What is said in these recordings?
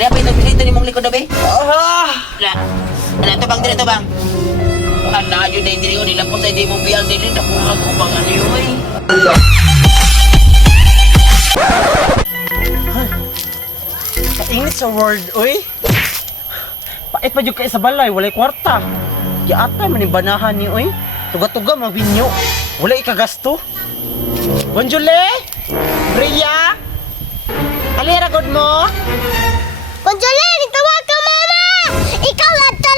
Kaya pa ito ni mong likod na, be? Wala. Wala, ito bang, dito bang? Ano, yun na hindi ko nila po sa hindi mong biyang din. Ako bang ano yun, eh. Kaingit sa word, uy. Pait pa dyan kayo sa balay, walay kwarta. Giata, manibanahan ni, uy. Tuga-tuga, mabinyo. Wala ikagasto. Bonjole? Bria? Alira, good mo? Konjolin, tawag ka mama! Ikaw adto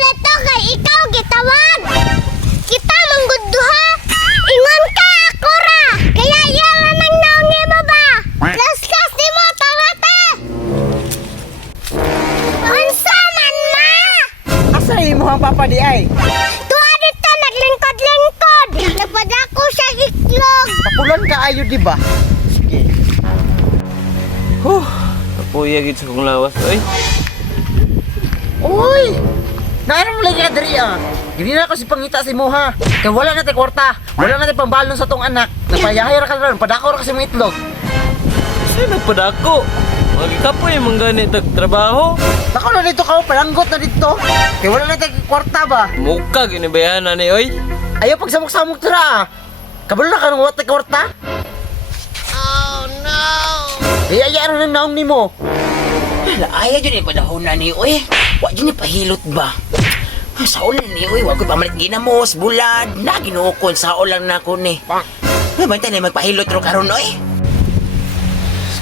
kay ikaw gitawag! Kita manggudduha! Ingon ka ako ra! Kaya yara nang naon ni baba! Las-las ni mo tawate! Unsa man ma! Asa mo ang papa di ay? Tuwa dito naglingkod-lingkod! Nagpadako siya iklog! Tapulan ka ayo, di ba? Sige. Napuya gid sa kong lawas, oy. Uy! Naaram mo lagi na diri ah. Gini na ako si pangita si Moha. Kaya wala natin kwarta. Wala natin pambalon sa tong anak. Napayahay ra ka ron. Padako ra kasi mong itlog. Sino nagpadako? Wagi ka po yung mangganit nagtrabaho. Nako na dito ka, palanggot na dito. Kaya wala natin kwarta ba? Mukha ginibayan na ni, oy. Ayaw pagsamok-samok tira ah. Kabalo na ka nung wala kwarta? Oh no! Kaya ayaw na naong ni mo. Wala, ayaw dyan yung panahon na ni, uy. Wag dyan yung pahilot ba? Sa ulan ni, uy. Wag ko pamalit ginamos, bulad. Na, ginuukon. Sa ulan na ako ni. Ay, banta na magpahilot ro karon, uy.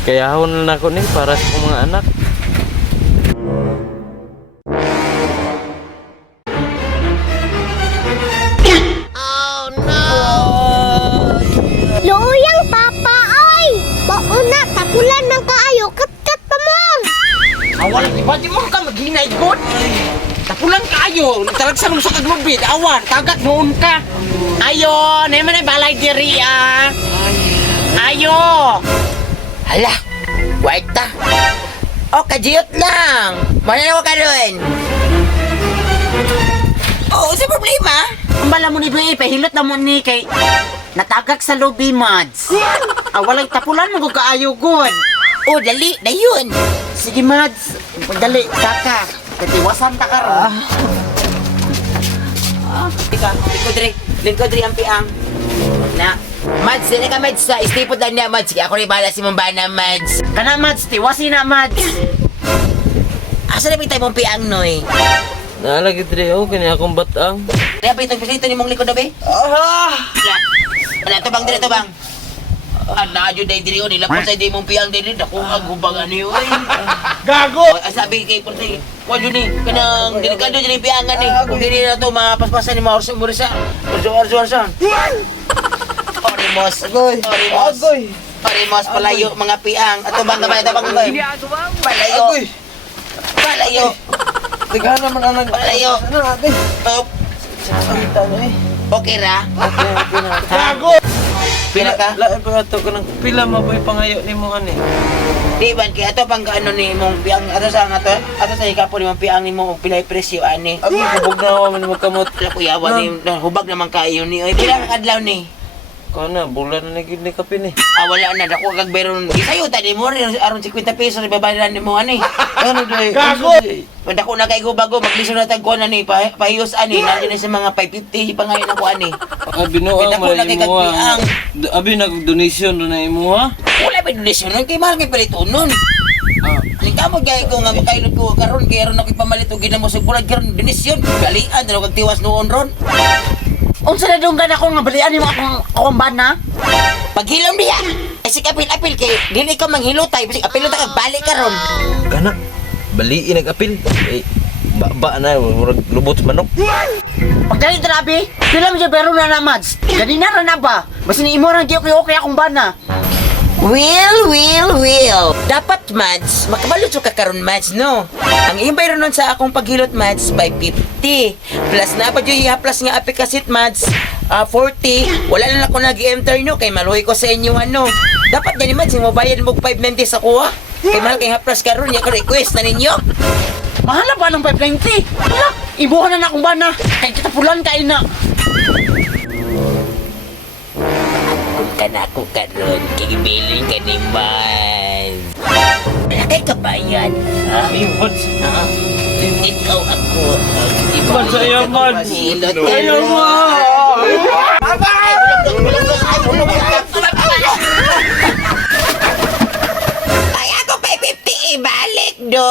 Kayahon na ako ni para sa kong mga anak. Luyang papa ay! Bauna tapulan ng kaayo kat-kat pa mo! Awan, iba di mo ka maghinay good. Tapulan ka ayo. Nagtalagsan mo sa kaglubid. Awan, tagat noon ka. Ayo, naman ay balay diri ah. Ayo. Hala, wait ta. O, kajiyot lang. Mananawa ka rin. Oh, sa problema? Ang bala mo ni Bea, pahilot na mo ni kay natagak sa lobby Mads. Walay tapulan mo kung kaayo good. Oh, dali, dayon. Sige Mads, dali, saka. Tatiwasan ta ka ron. Lingkod rin ang piang. Na, Mads, dili ka Mads sa istipod lang niya, Mads. Sige, ako rin bahala si Mambana, Mads. Kana Mads, tiwasin na Mads. Asa na bitay mong piang, Noy? Naalagi diri, oh, kanya akong batang. Kaya pa itong pisito ni mong likod na, be? Wala, ito bang, dito bang? Na, yun na diri yun. Nila po sa hindi mong piang diri. Naku, agubang ano yun, eh. Gago! Sabi kay Porte, wala yun eh. Kanang delikado dyan yung piangan eh. Kung hindi na ito, mapaspasan ni Maurso Murisa. Orso. Orimos. Orimos, palayo, mga piang. Ato bang gamay, ito bang gamay? Palayo. Tighan naman ang Palayo. Oh, okay ra? Gago! Pinaka? Lain pa ato ko ng pila maboy pangayo ni mo ani. Di ba, kaya ato pang kaano ni mong piang. Ato sa hikapo ni mong piang ni mo, pilay presyo, ani. Abi kubog na wa man mo kamot. Wala kuyawa ni, hubag naman kayo ni. Oy, pila ang adlaw ni? Kana bulan na gid ni kape ni. Wala na, dako kag beron. Isayo, tadi mo rin, aron 50 pesos, ibabayaran ni mo, ani. Ano day? Gago! Dako na kay bago, maglisod na tagkuhan na ni, pahiyos, ani. Nandiyan na sa mga 550, pangayon ako, ani. Abi no ang Dako na kay mo. kagpiang. Abi nag-donation na imo ha. Wala ba donation nun? Kay mahal kay palito nun. Nagkamot kaya ko nga makailot ko karon kaya ron ako ipamalit og ginamos sa bulad karon donation. Galian dalo kag tiwas noon ron. Unsa na dunggan ako nga balian mo akong bana? Paghilom diya. Ay si apil kay dili ka manghilotay bisig apil ta kag balik karon. Kana baliin nag-apil. Ba na murag lubot sa manok. Pagdali drabi, pila mo siya pero na Mads. Ganina ra na ba? Basta ni imo ra gyud okay akong bana. Will. Dapat, Mads, makabalot ka karon Mads, no? Ang imbay ron sa akong paghilot, Mads, by 50. Plus na pa yung plus nga apikasit, Mads, 40. Wala na ako nag-enter, no? Kay maluhi ko sa inyo, ano? Dapat yan, Mads, yung mabayad mo 590 sa kuha. Kay mahal kay haplas karon, yung request na ninyo. Mahal na ba ng 590? Wala, ibuhan na akong bana. Kay kita pulan kain na. Kung ka na ako karon, kigibilin ka ni Mads. kabayan. Ha? Mads. Ha? Ikaw ako. Mads, ayaw, Mads. Hilot. Ayaw, Ay, ako pa 50 ibalik, do.